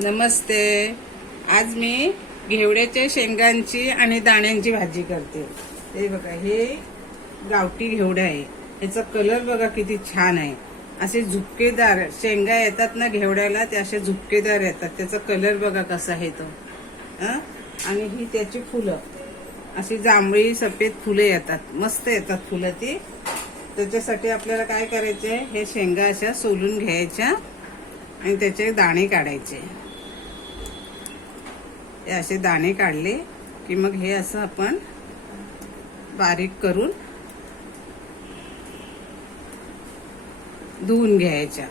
नमस्ते. आज मी घेवड्याच्या शेंगांची आणि दाण्यांची भाजी करते. हे बघा, हे गावठी घेवडा आहे. याचा कलर बघा किती छान आहे. असे झुपकेदार शेंगा येतात ना घेवड्याला, ते असे झुपकेदार येतात. त्याचा कलर बघा कसा आहे तो. आणि ही त्याची फुलं अशी जांभळी सफेद फुलं येतात. मस्त येतात फुलं ती. त्याच्यासाठी आपल्याला काय करायचंय, हे शेंगा अशा सोलून घ्यायच्या आणि त्याचे दाणे काढायचे. हे असे दाणे काढले की मग हे असं आपण बारीक करून धुवून घ्यायच्या.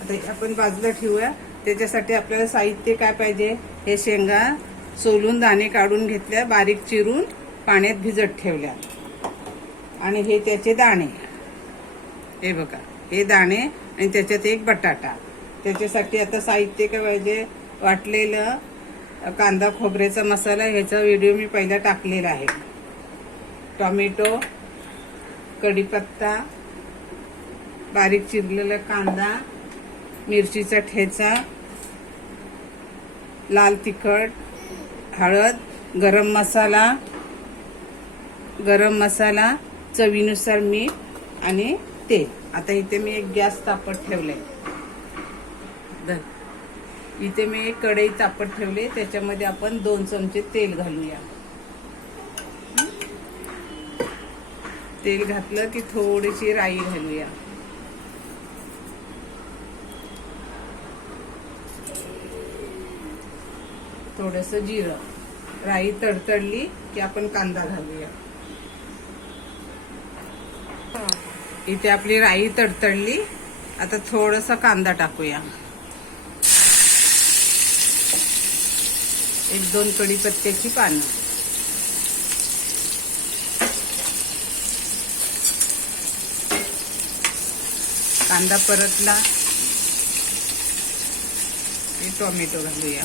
आता आपण बाजूला ठेवूया. त्याच्यासाठी आपल्याला साहित्य काय पाहिजे, हे शेंगा सोलून दाणे काढून घेतल्या, बारीक चिरून पाण्यात भिजत ठेवल्या. आणि हे त्याचे दाणे, हे बघा हे दाणे, आणि त्याच्यात एक बटाटा. त्याच्यासाठी आता साहित्य काय पाहिजे, वाटलेलं कांदा खोबऱ्याचा मसाला, ह्याचा व्हिडिओ मी पहिला टाकलेला आहे. टोमॅटो, कढीपत्ता, बारीक चिरलेला कांदा, मिरचीचा ठेचा, लाल तिखट, हळद, गरम मसाला, चवीनुसार मीठ आणि तेल. आता इथे मी एक गॅस तापत ठेवलाय. इथे मी एक कढई तापत ठेवले. त्याच्यामध्ये आपण 2 चमचे तेल घालूया. तेल घातलं की थोडीशी राई घालूया. थोडस जिरं. राई तडतडली की आपण कांदा घालूया. इथे आपली राई तडतडली. आता थोडासा कांदा टाकूया. 1-2 कढीपत्त्याची पानं. कांदा परतला की टोमॅटो घालूया.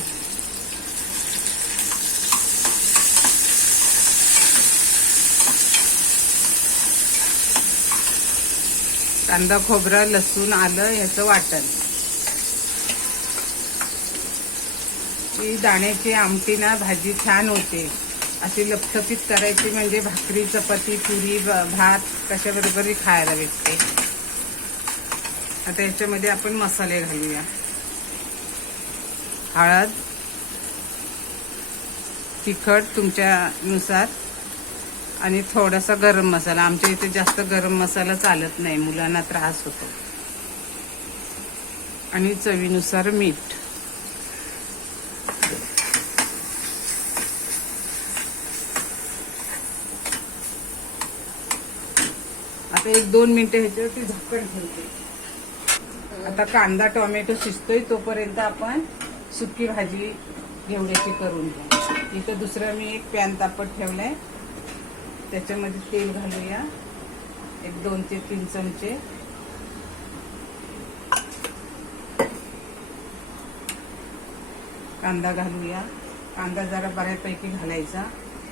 कांदा, खोबरा, लसूण, आलं ह्याचं वाटण. ही दाण्याची आमटी ना भाजी छान होते. अशी लपथपीत करायची म्हणजे भाकरी, चपाती, पुरी, भात कशाबरोबरही खायला भेटते. आता याच्यामध्ये आपण मसाले घालूया. हळद, तिखट तुमच्यानुसार, आणि थोडासा गरम मसाला. आमच्या इथे जास्त गरम मसाला चालत नाही, मुलांना त्रास होतो. आणि चवीनुसार मीठ. आता 1-2 मिनिटं ह्याच्यावरती झाकण ठेवते. आता कांदा टोमॅटो शिजतोय, तोपर्यंत आपण सुकी भाजी घेवड्याची करून घ्या. इथं दुसरं मी एक पॅन तापत ठेवलाय. त्याच्यामध्ये तेल घालूया. 2 ते 3 चमचे. कांदा घालूया. कांदा जरा बऱ्यापैकी घालायचा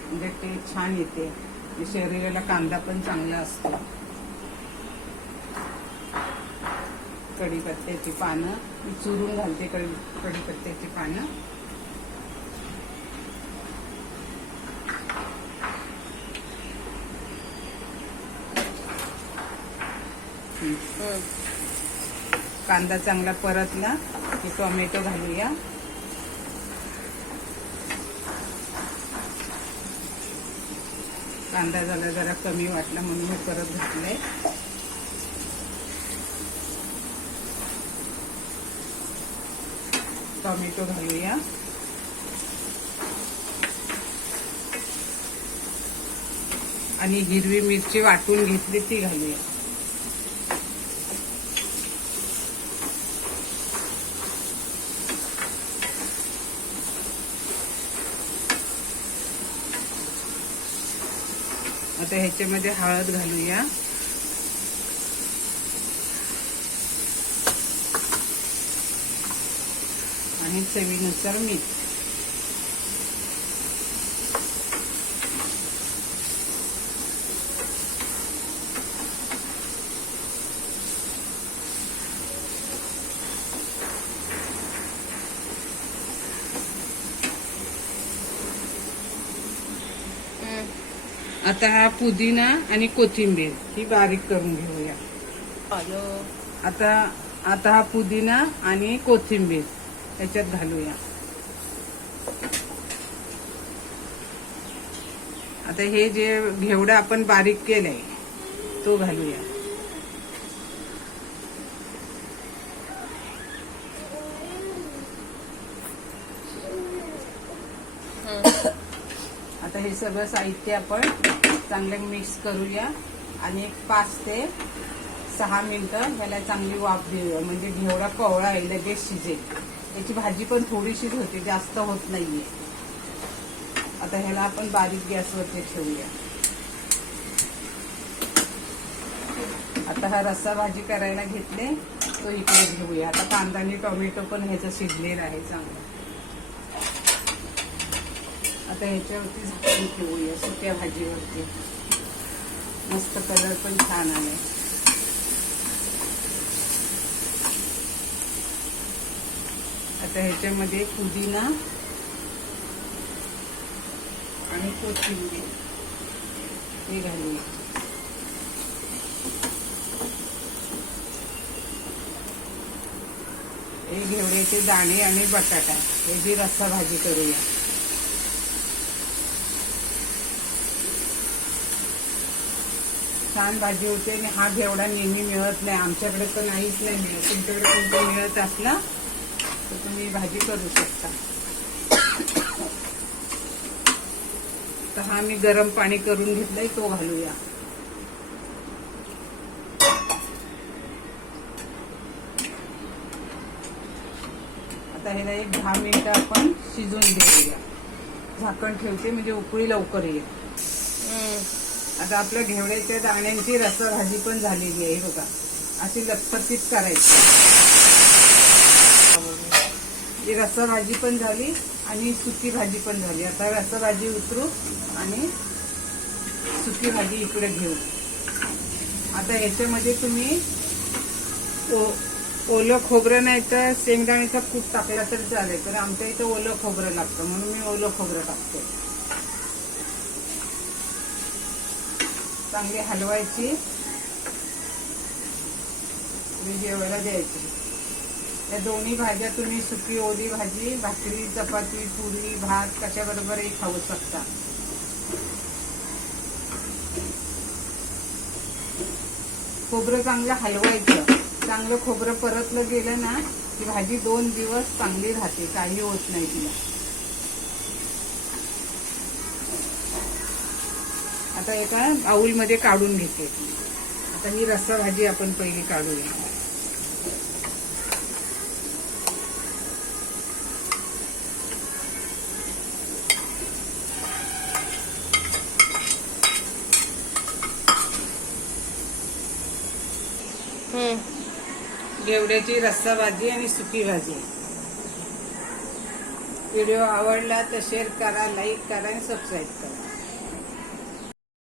म्हणजे टेस्ट छान येते. शरीराला कांदा पण चांगला असतो. कढीपत्त्याची पानं मी चुरून घालते. कढीपत्त्याची पानं. कांदा चांगला परतला की टोमॅटो घालूया. कांदा जरा कमी वाटला म्हणून मी परत घातलाय. टोमॅटो घालूया. आणि हिरवी मिरची वाटून घेतली ती घालूया. आता ह्याच्यामध्ये हळद घालूया. आणि चवीनुसार मीठ. आता हा पुदिना आणि कोथिंबीर ही बारीक करून घेऊया. आता आता हा पुदिना आणि कोथिंबीर याच्यात घालूया. आता हे जे घेवडा आपण बारीक केलंय तो घालूया. आता हे सगळं साहित्य आपण चांगलं मिक्स करूया आणि 5 ते 6 मिनिटं ह्याला चांगली वाफ देऊया. म्हणजे घेवडा कवळा आहे, लगेच शिजेल. याची भाजी पण थोडीशीच होते, जास्त होत नाहीये. आता ह्याला आपण बारीक गॅसवरती ठेवूया. आता हा रस्सा भाजी करायला घेतले तो इकडे घेऊया. आता कांदा आणि टोमॅटो पण ह्याचं शिजलेलं आहे चांगलं. आता ह्याच्यावरती झाकून ठेवूया सुक्या भाजीवरती. मस्त कलर पण छान आले. आता ह्याच्यामध्ये पुदिना आणि कोथिंबीर हे घालूया. हे घेवड्याचे दाणे आणि बटाटा याची रस्सा भाजी करूया. छान भाजी होते. आणि हा घेवडा नेहमी मिळत नाही, आमच्याकडे तर नाहीच नाही मिळत. तुमच्याकडे कोणतं मिळत असला तर तुम्ही भाजी करू शकता. तर हा मी गरम पाणी करून घेतलाय तो घालूया. आता ह्याला एक 10 मिनिटं आपण शिजून देऊया. झाकण ठेवते म्हणजे उकळी लवकर येईल. आता आपल्या घेवड्याच्या दाण्यांची रस्सा भाजी पण झालेली आहे बघा. अशी लपपतीत करायची. ही रस्सा भाजी पण झाली आणि सुकी भाजी पण झाली. आता रस्सा भाजी उतरू आणि सुकी भाजी इकडे घेऊ. आता ह्याच्यामध्ये तुम्ही ओलं खोबरं नाही तर शेंगदाण्याचा कूट टाकला तर चालेल. तर आमच्या इथं ओलं खोबरं लागतं म्हणून मी ओलं खोबरं टाकते. चांगली हलवायची आणि जेवायला द्यायची. या दोन्ही भाज्या तुम्ही सुकी ओली भाजी भाकरी चपाती पुरी भात कशाबरोबरही खाऊ शकता. खोबरं चांगलं हलवायचं. चांगलं खोबरं परतलं गेलं ना की भाजी 2 दिवस चांगली राहते, काही होत नाही तिला. आता एका बाउलमध्ये काढून घेते. आता ही रस्सा भाजी आपण पहिली काढूया. घेवड्याची रस्सा भाजी आणि सुकी भाजी. व्हिडिओ आवडला तर शेअर करा, लाईक करा आणि सबस्क्राईब करा.